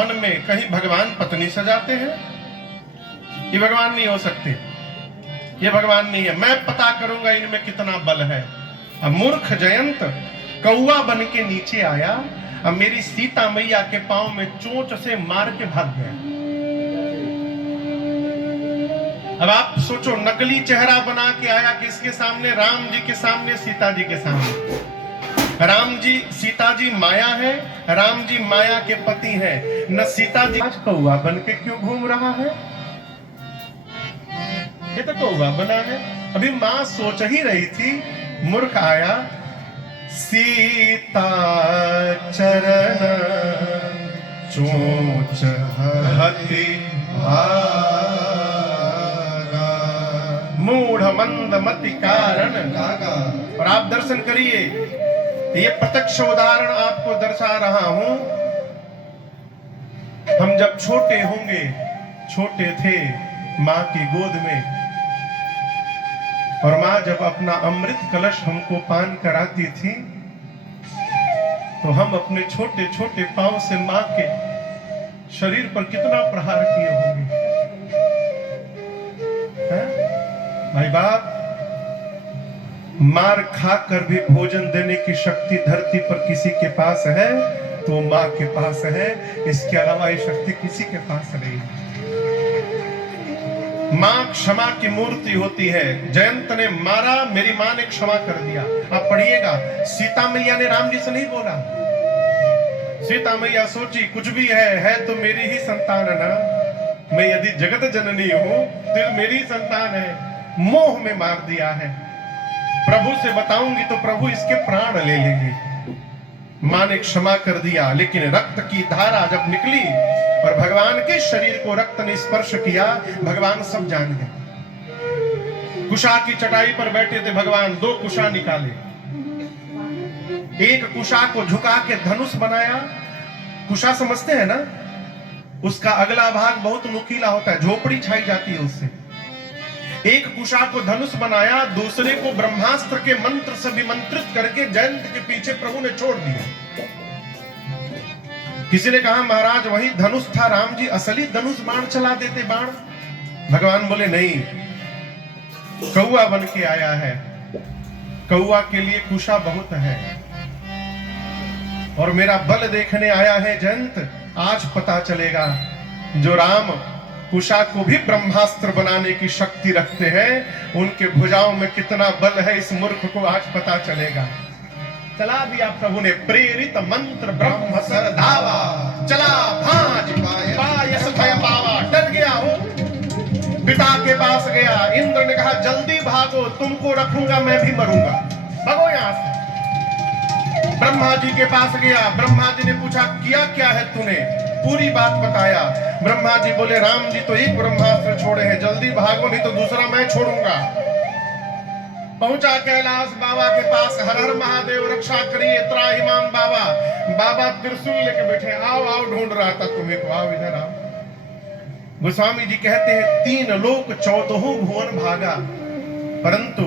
मन में कहीं भगवान पत्नी सजाते हैं? ये भगवान नहीं हो सकते, ये भगवान नहीं है। मैं पता करूंगा इनमें कितना बल है। अब मूर्ख जयंत कौआ बन के नीचे आया, अब मेरी सीता मैया के पांव में चोंच से मार के भाग गया। अब आप सोचो, नकली चेहरा बना के आया किसके सामने? राम जी के सामने, सीता जी के सामने। राम जी, सीता जी माया है, राम जी माया के पति हैं। न सीता जी आज कौआ बन के क्यों घूम रहा है? ये तो कौआ बना है। अभी मां सोच ही रही थी, मूर्ख आया। सीता चरण चोंच हति मूढ़ मंद मति कारण। और आप दर्शन करिए, ये प्रत्यक्ष उदाहरण आपको दर्शा रहा हूं। हम जब छोटे होंगे, छोटे थे मां की गोद में, और मां जब अपना अमृत कलश हमको पान कराती थी, तो हम अपने छोटे छोटे पांव से मां के शरीर पर कितना प्रहार किए होंगे। भाई बाप, मार खाकर भी भोजन देने की शक्ति धरती पर किसी के पास है तो मां के पास है। इसके अलावा ये शक्ति किसी के पास नहीं है। मां क्षमा की मूर्ति होती है। जयंत ने मारा, मेरी मां ने क्षमा कर दिया। आप पढ़िएगा, सीता मैया ने राम जी से नहीं बोला। सीता मैया सोची, कुछ भी है तो मेरी ही संतान है ना। मैं यदि जगत जननी हूं तो मेरी संतान है। मोह में मार दिया है। प्रभु से बताऊंगी तो प्रभु इसके प्राण ले लेंगे। मां ने क्षमा कर दिया, लेकिन रक्त की धारा जब निकली और भगवान के शरीर को रक्त ने स्पर्श किया, भगवान सब जान गए। कुशा की चटाई पर बैठे थे भगवान, दो कुशा निकाले। एक कुशा को झुका के धनुष बनाया। कुशा समझते हैं ना, उसका अगला भाग बहुत नुकीला होता है, झोपड़ी छाई जाती है उससे। एक कुशा को धनुष बनाया, दूसरे को ब्रह्मास्त्र के मंत्र से विमंत्रित करके जयंत के पीछे प्रभु ने छोड़ दिया। किसी ने कहा, महाराज वही धनुष था, राम जी असली धनुष बाण चला देते बाण। भगवान बोले नहीं, कौआ बन के आया है। कौआ के लिए कुशा बहुत है और मेरा बल देखने आया है जयंत। आज पता चलेगा, जो राम कुशा को भी ब्रह्मास्त्र बनाने की शक्ति रखते हैं, उनके भुजाओं में कितना बल है, इस मूर्ख को आज पता चलेगा। चला दिया प्रभु ने, प्रेरित मंत्र ब्रह्म सर धावा, चला भांज पायस भय पावा। डर गया हो, पिता के पास गया। इंद्र ने कहा, जल्दी भागो, तुमको रखूंगा मैं भी मरूंगा, भागो यहां से। ब्रह्मा जी के पास गया। ब्रह्मा जी ने पूछा, किया क्या है तूने? पूरी बात बताया। ब्रह्मा जी बोले, राम जी तो एक ब्रह्मास्त्र छोड़े हैं, जल्दी भागो नहीं तो दूसरा मैं छोड़ूंगा। पहुंचा कैलाश बाबा के पास, हर हर महादेव रक्षा करिए, त्राहिमाम बाबा। बाबा त्रिशूल लेके बैठे, आओ आओ, ढूंढ रहा था तुम्हें को, आओ इधर आओ। गोस्वामी जी कहते हैं, 3 लोक 14 भुवन भागा, परंतु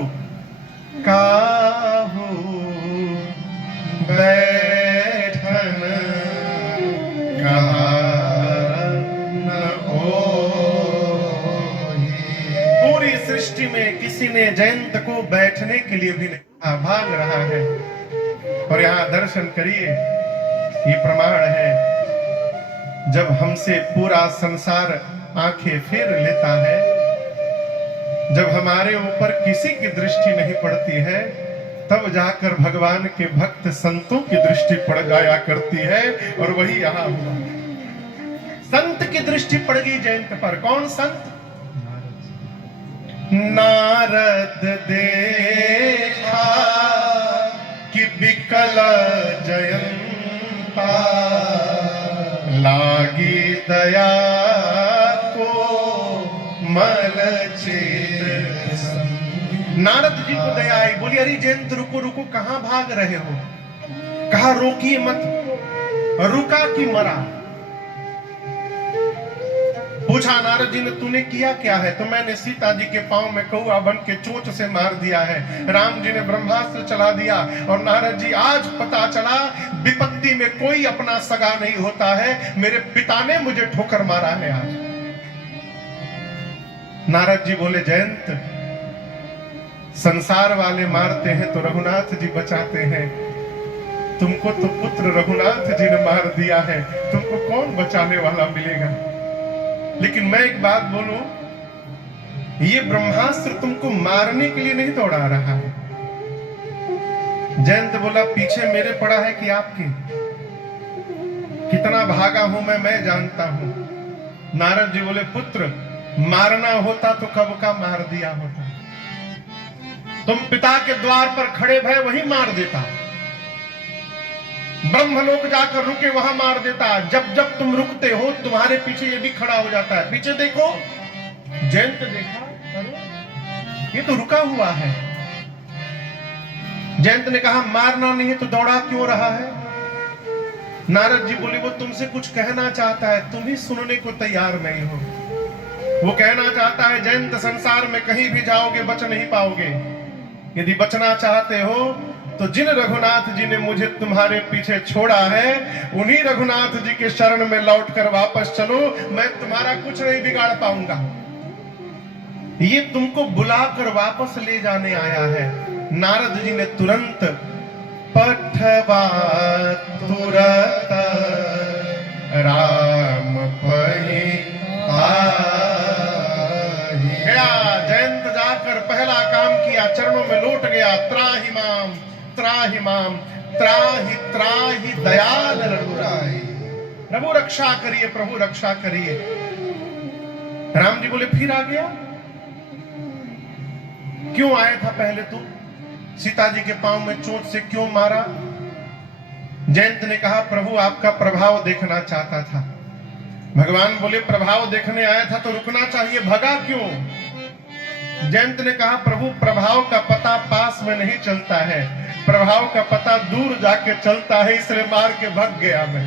काहू बैठन पूरी सृष्टि में किसी ने जयंत को बैठने के लिए भी नहीं, भाग रहा है। और यहाँ दर्शन करिए, ये प्रमाण है। जब हमसे पूरा संसार आंखें फेर लेता है, जब हमारे ऊपर किसी की दृष्टि नहीं पड़ती है, तब जाकर भगवान के भक्त संतों की दृष्टि पड़ जाया करती है। और वही यहां हुआ, संत की दृष्टि पड़ गई जयंत पर। कौन संत? नारद देखा कि बिकल जयंता, लागी दया को मल चेत। नारद जी को दया आई, बोली, अरे जयंत रुको रुको, कहां भाग रहे हो? कहा रोकिए मत। रुका कि मरा? पूछा नारद जी ने, तूने किया क्या है? तो मैंने सीता जी के पांव में कौआ बन के चोंच से मार दिया है। राम जी ने ब्रह्मास्त्र चला दिया। और नारद जी, आज पता चला विपत्ति में कोई अपना सगा नहीं होता है, मेरे पिता ने मुझे ठोकर मारा है आज। नारद जी बोले, जयंत, संसार वाले मारते हैं तो रघुनाथ जी बचाते हैं, तुमको तो पुत्र रघुनाथ जी ने मार दिया है, तुमको कौन बचाने वाला मिलेगा? लेकिन मैं एक बात बोलूं, ये ब्रह्मास्त्र तुमको मारने के लिए नहीं दौड़ा रहा है। जयंत बोला, पीछे मेरे पड़ा है कि आपके? कितना भागा हूं मैं जानता हूं। नारद जी बोले, पुत्र, मारना होता तो कब का मार दिया होता। तुम पिता के द्वार पर खड़े भय वहीं मार देता, ब्रह्मलोक जाकर रुके वहां मार देता। जब जब तुम रुकते हो तुम्हारे पीछे ये भी खड़ा हो जाता है। पीछे देखो। जयंत देखा, अरे ये तो रुका हुआ है। जयंत ने कहा, मारना नहीं है तो दौड़ा क्यों रहा है? नारद जी बोले, वो तुमसे कुछ कहना चाहता है, तुम ही सुनने को तैयार नहीं हो। वो कहना चाहता है, जयंत, संसार में कहीं भी जाओगे बच नहीं पाओगे। यदि बचना चाहते हो तो जिन रघुनाथ जी ने मुझे तुम्हारे पीछे छोड़ा है, उन्हीं रघुनाथ जी के शरण में लौटकर वापस चलो, मैं तुम्हारा कुछ नहीं बिगाड़ पाऊंगा। ये तुमको बुलाकर वापस ले जाने आया है। नारद जी ने तुरंत पठवा तुरत राम पही गया। जयंत जाकर पहला काम किया, चरणों में लौट गया, त्राहि माम त्राहि माम, त्राहि त्राहि दयाल रघुराई, प्रभु रक्षा करिए, प्रभु रक्षा करिए। राम जी बोले, फिर आ गया? क्यों आया था पहले तू? सीता जी के पांव में चोट से क्यों मारा? जयंत ने कहा, प्रभु आपका प्रभाव देखना चाहता था। भगवान बोले, प्रभाव देखने आया था तो रुकना चाहिए, भगा क्यों? जयंत ने कहा, प्रभु प्रभाव का पता पास में नहीं चलता है, प्रभाव का पता दूर जाके चलता है, इसलिए मार के भाग गया मैं।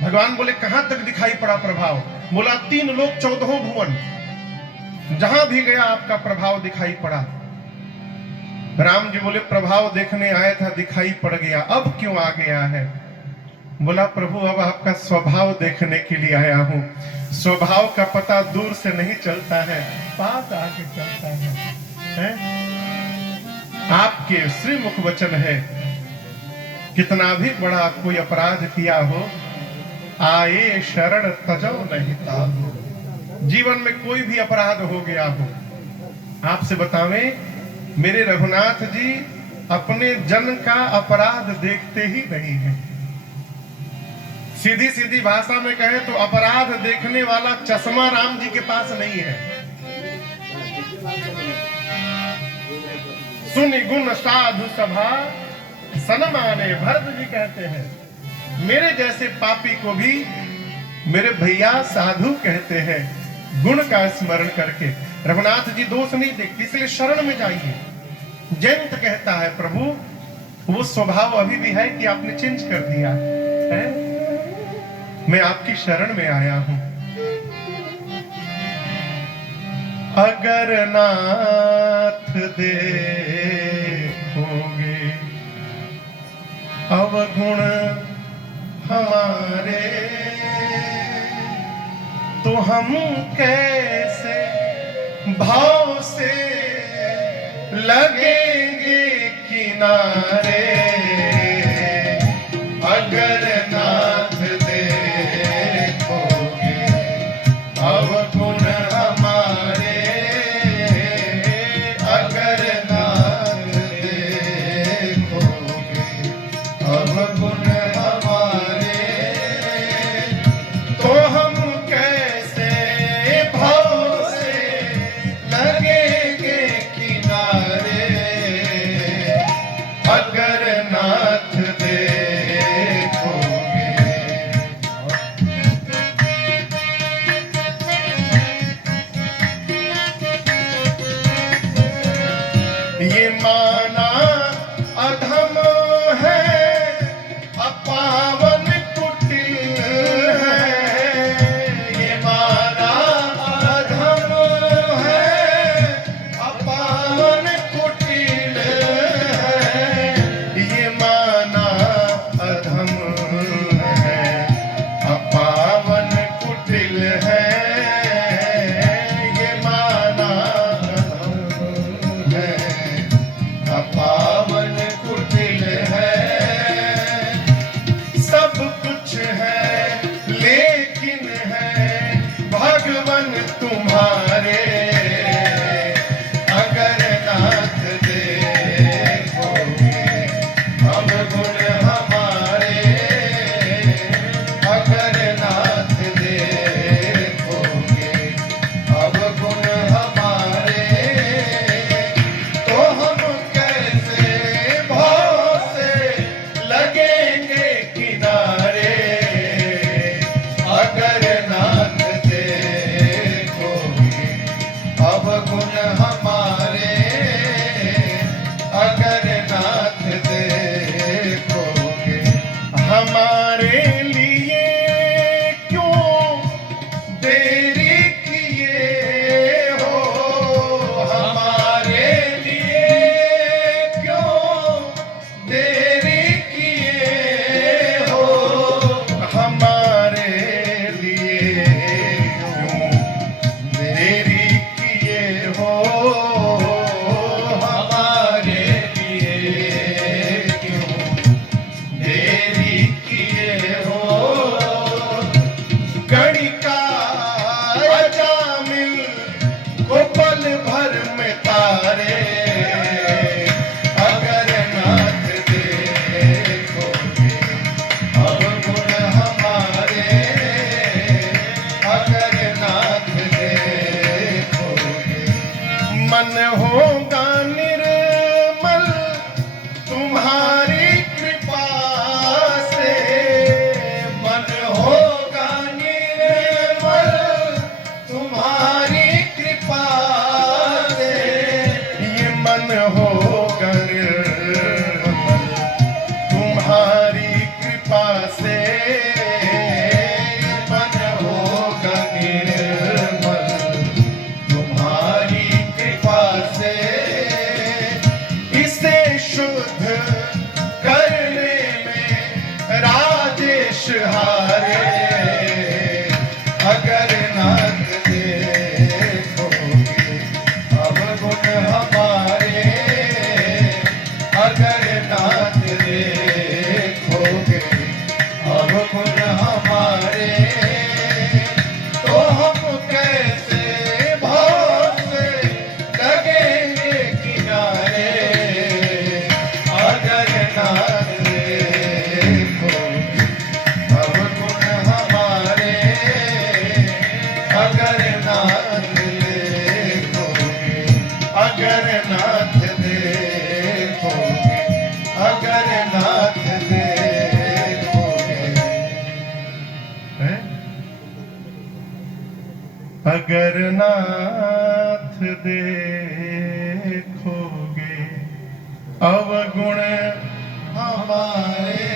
भगवान बोले, कहां तक दिखाई पड़ा प्रभाव? बोला, 3 लोक 14 भुवन, जहां भी गया आपका प्रभाव दिखाई पड़ा। राम जी बोले, प्रभाव देखने आया था, दिखाई पड़ गया, अब क्यों आ गया है? बोला, प्रभु अब आपका स्वभाव देखने के लिए आया हूं। स्वभाव का पता दूर से नहीं चलता है, पास आके चलता है? आपके श्रीमुख वचन है, कितना भी बड़ा कोई अपराध किया हो, आए शरण तजो नहीं ताहो। जीवन में कोई भी अपराध हो गया हो, आपसे बतावें, मेरे रघुनाथ जी अपने जन का अपराध देखते ही नहीं है। सीधी सीधी भाषा में कहें तो अपराध देखने वाला चश्मा राम जी के पास नहीं है। सुनि गुण साधु सभा सनमाने, भरत जी कहते हैं, मेरे जैसे पापी को भी मेरे भैया साधु कहते हैं, गुण का स्मरण करके। रघुनाथ जी दोष नहीं देखते, इसलिए शरण में जाइए। जयंत कहता है, प्रभु वो स्वभाव अभी भी है कि आपने चेंज कर दिया है? मैं आपकी शरण में आया हूं। अगर नाथ देखोगे अवगुण हमारे, तो हम कैसे भाव से लगेंगे किनारे। अगर नाथ देखोगे अवगुण हमारे, अगर नाथ देखोगे अवगुण हमारे, तो हम कैसे भाव से लगेंगे किनारे। अगर गणिका अजामिल को पल भर में तारे, अगर नाथ देखोगे अब गुण हमारे, अगर नाथ देखोगे मन होगा निर्मल तुम्हारी कृपा से, मन होगा निर्मल तुम्हारी कृपा से, ये मन होगा निर्मल तुम्हारी कृपा से, मन होगा निर्मल तुम्हारी कृपा से, इसे शुद्ध करने में राजेश हारे, अगर नाथ देखोगे अब गुण हमारे, अगर नाथ देखोगे अब गुण हमारे, तो हम कैसे भाव से लगेंगे किनारे, अगर नाथ देखोगे अब गुण हमारे, अगर नाथ देखोगे, अगर नाथ देखोगे, अगर नाथ देखोगे, हैं? अगर नाथ देखोगे अवगुण हमारे।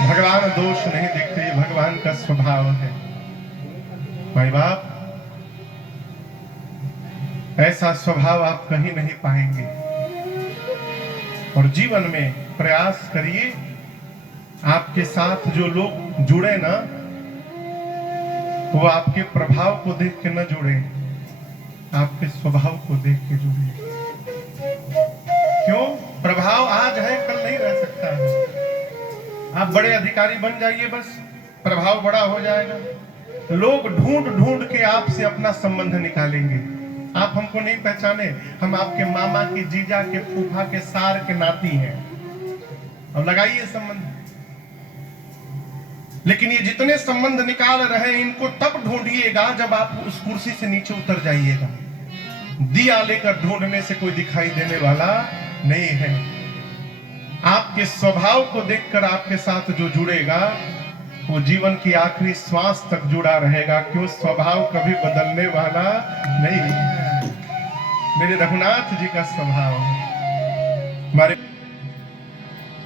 भगवान दोष नहीं देखते, ये भगवान का स्वभाव है। भाई बाप, ऐसा स्वभाव आप कहीं नहीं पाएंगे। और जीवन में प्रयास करिए, आपके साथ जो लोग जुड़े ना, वो आपके प्रभाव को देख के न जुड़े, आपके स्वभाव को देख के जुड़े। क्यों? प्रभाव आज है, कल नहीं रह सकता है। आप बड़े अधिकारी बन जाइए, बस प्रभाव बड़ा हो जाएगा। लोग ढूंढ ढूंढ के आपसे अपना संबंध निकालेंगे। आप हमको नहीं पहचाने, हम आपके मामा के, जीजा के, फूफा के, सार के नाती हैं। अब लगाइए संबंध। लेकिन ये जितने संबंध निकाल रहे हैं, इनको तब ढूंढिएगा जब आप उस कुर्सी से नीचे उतर जाइएगा। दिया लेकर ढूंढने से कोई दिखाई देने वाला नहीं है। आपके स्वभाव को देखकर आपके साथ जो जुड़ेगा, वो जीवन की आखिरी श्वास तक जुड़ा रहेगा। क्यों? स्वभाव कभी बदलने वाला नहीं। मेरे रघुनाथ जी का स्वभाव है। हमारे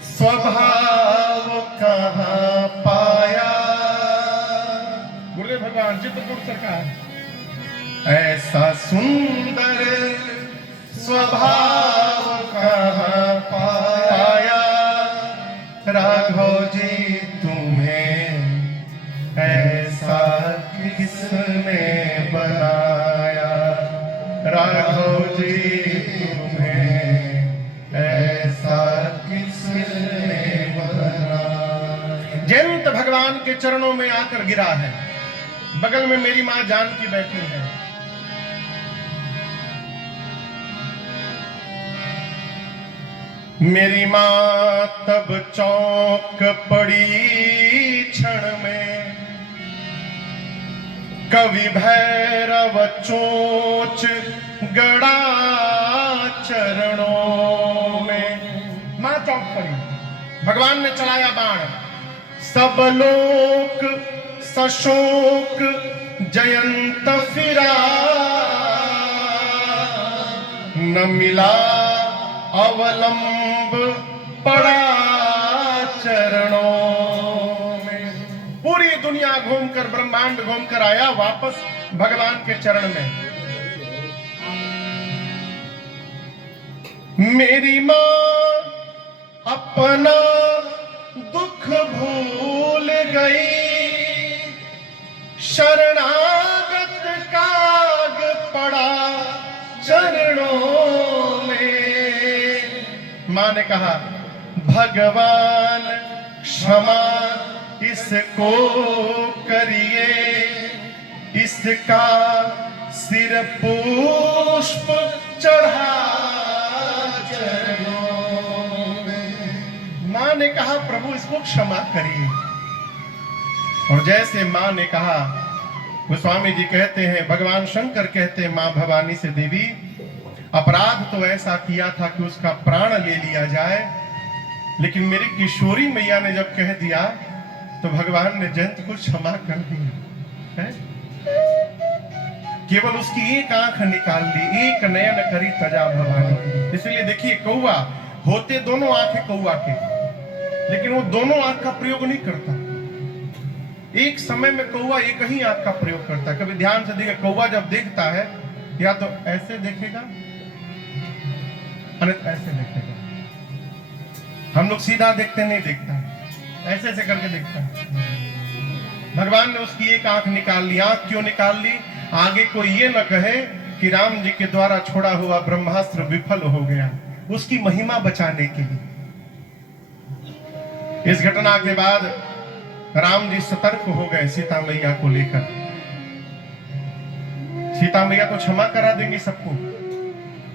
स्वभाव कहाँ पाया, गुरुदेव भगवान चित्रकूट सरकार, ऐसा सुंदर स्वभाव कहाँ पाया, राघव जी तुम्हें ऐसा किसने बनाया, राघव जी तुम्हें ऐसा किसने बनाया। जयंत भगवान के चरणों में आकर गिरा है। बगल में मेरी मां जानकी बैठी है। मेरी मां तब चौंक पड़ी क्षण में, कवि भैरव चोंच गड़ा चरणों में। मां चौंक पड़ी। भगवान ने चलाया बाण। सब लोक सशोक जयंत फिरा, न मिला अवलंब पड़ा चरणों में। पूरी दुनिया घूमकर, ब्रह्मांड घूमकर आया, वापस भगवान के चरण में। मेरी मां अपना दुख भूल गई, शरणागत काग पड़ा चरणों में। मां ने कहा, भगवान क्षमा इसको करिए, किसका सिर पुष्प चढ़ा चरणों में। मां ने कहा प्रभु इसको क्षमा करिए। और जैसे मां ने कहा, गोस्वामी जी कहते हैं, भगवान शंकर कहते हैं मां भवानी से, देवी अपराध तो ऐसा किया था कि उसका प्राण ले लिया जाए, लेकिन मेरी किशोरी मैया ने जब कह दिया तो भगवान ने जयंत को क्षमा कर दिया है? केवल उसकी एक आंख निकाल ली, एक नयन करी तजा भवानी। इसलिए देखिए, कौवा होते दोनों आंखें कौवा के, लेकिन वो दोनों आंख का प्रयोग नहीं करता। एक समय में कौवा एक ही आंख का प्रयोग करता है। कभी ध्यान से देखिए, कौवा जब देखता है या तो ऐसे देखेगा, अन्यथा ऐसे देखेगा। हम लोग सीधा देखते नहीं, देखता ऐसे ऐसे करके देखता है। भगवान ने उसकी एक आंख निकाल ली। आंख क्यों निकाल ली? आगे कोई ये न कहे कि राम जी के द्वारा छोड़ा हुआ ब्रह्मास्त्र विफल हो गया, उसकी महिमा बचाने के लिए। इस घटना के बाद राम जी सतर्क हो गए सीता मैया को लेकर। सीता मैया तो क्षमा करा देंगी सबको।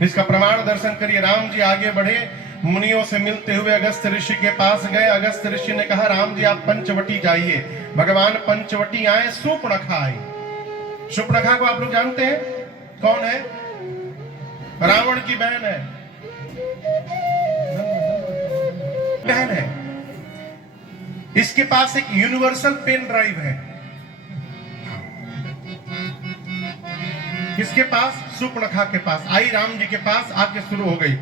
इसका प्रमाण दर्शन करिए। राम जी आगे बढ़े, मुनियों से मिलते हुए अगस्त ऋषि के पास गए। अगस्त ऋषि ने कहा, राम जी आप पंचवटी जाइए। भगवान पंचवटी आए, शूर्पणखा आई। शूर्पणखा को आप लोग जानते हैं कौन है? रावण की बहन है, बहन है। इसके पास एक यूनिवर्सल पेन ड्राइव है। किसके पास? शूर्पणखा के पास। आई राम जी के पास, आके शुरू हो गई,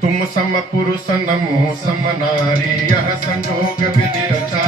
तुम सम पुरुष नमो सम नारी, यह संजोग विधि रचा